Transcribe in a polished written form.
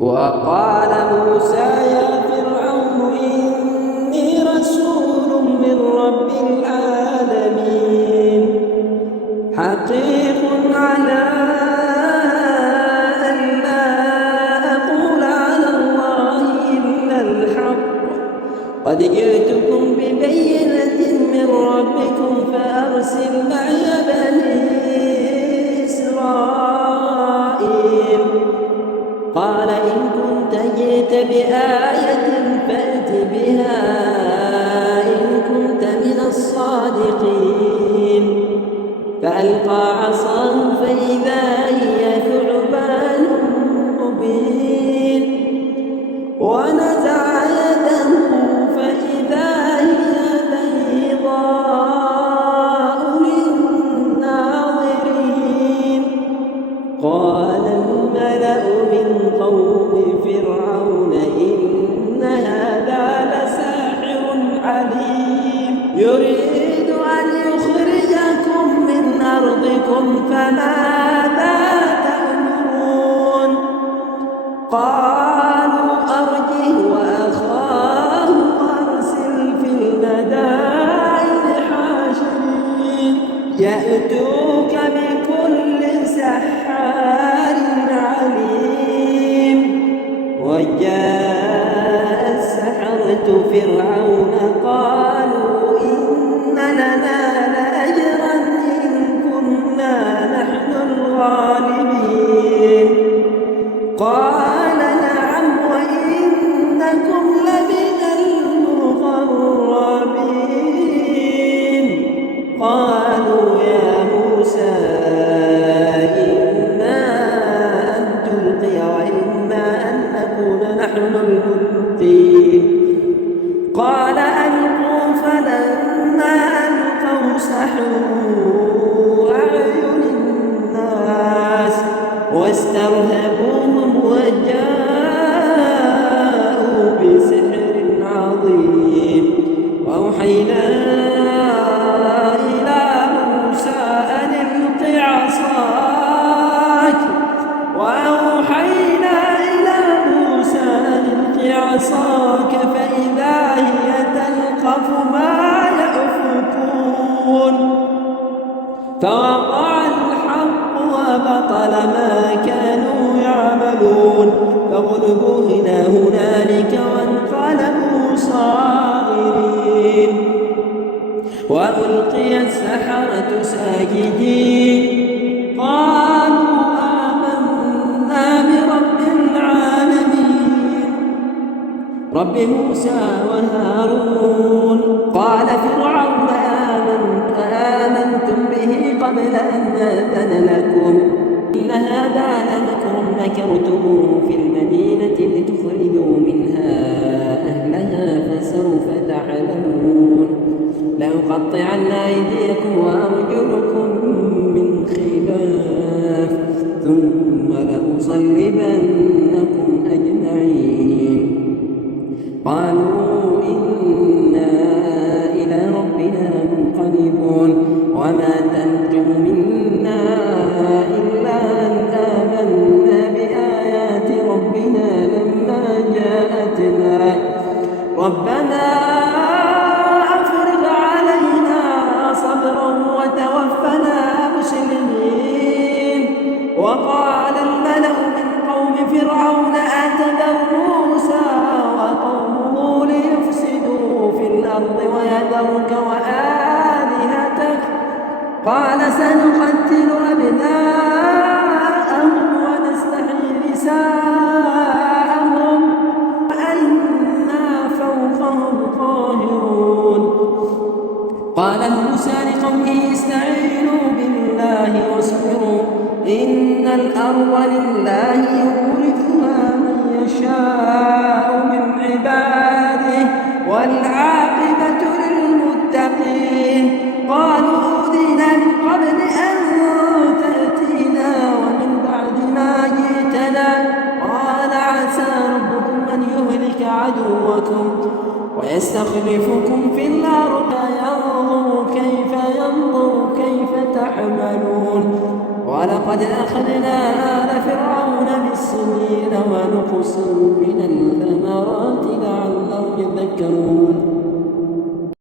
وقال موسى يا فرعون إني رسول من رب العالمين حقيق على أن لا أقول على الله إلا الحق قد جئتكم ببينة من ربكم فأرسل معي بني إسرائيل قال إن كنت جئت بآية فأت بها إن كنت من الصادقين فألقى عصاه فإذا هي ثعبان مبين ونزع يده فإذا هي بيضاء للناظرين قال الملأ من قوم فرعون إن هذا لساحر عليم يريد أن يخرجكم من أرضكم فماذا تأمرون قالوا أرجه وأخاه وأرسل في المدائن حاشرين يأتوك بكل سحار عليم وجاء السحرة فرعون قالوا إن لنا لأجرا إن كنا نحن الغالبين قال نعم وإنكم لمن المقربين قالوا يا موسى إما أن تلقي وإما أن نكون نحن الملقين قال ألقوا فلما ألقوا سحروا أعين الناس واسترهبوهم وجاءوا بسحر عظيم وأوحينا إلى موسى أن الق عصاك فإذا هي تلقف ما يأفكون فوقع الحق وبطل ما كانوا يعملون فغلبوا هنالك وانقلبوا صاغرين وألقي السحرة ساجدين قالوا آمنا برب العالمين رب موسى وهارون قال فرعون آمنتم به قبل أن آذن لكم إن هذا لمكر مكرتموه في المدينة لتخرجوا منها أهلها فسوف تعلمون لأقطعن أيديكم وأرجلكم من خلاف ثم لأصلبنكم أجمعين قالوا إنا إلى ربنا منقلبون وما تنقم منا إلا أن آمنا بآيات ربنا لما جاءتنا ربنا أفرغ علينا صبرا وتوفنا مسلمين وقال الملأ من قوم فرعون أتذر موسى وقومه ليفسدوا في الأرض ويذرك وآلهتك قال سنقتل أبناءهم ونستحيي نساءهم وإنا فوقهم قاهرون قال موسى لقومه استعينوا بالله واصبروا إن الأرض لله يورثها من يشاء من عباده والعاقبة للمتقين قالوا أوذينا من قبل أن تأتينا ومن بعد ما جئتنا قال عسى ربكم أن يهلك عدوكم ويستخلفكم في الأرض ينظر كيف تعملون ولقد أخذنا آل فرعون يفرحون بالسنين ونقص من الثمرات لعلهم يذكرون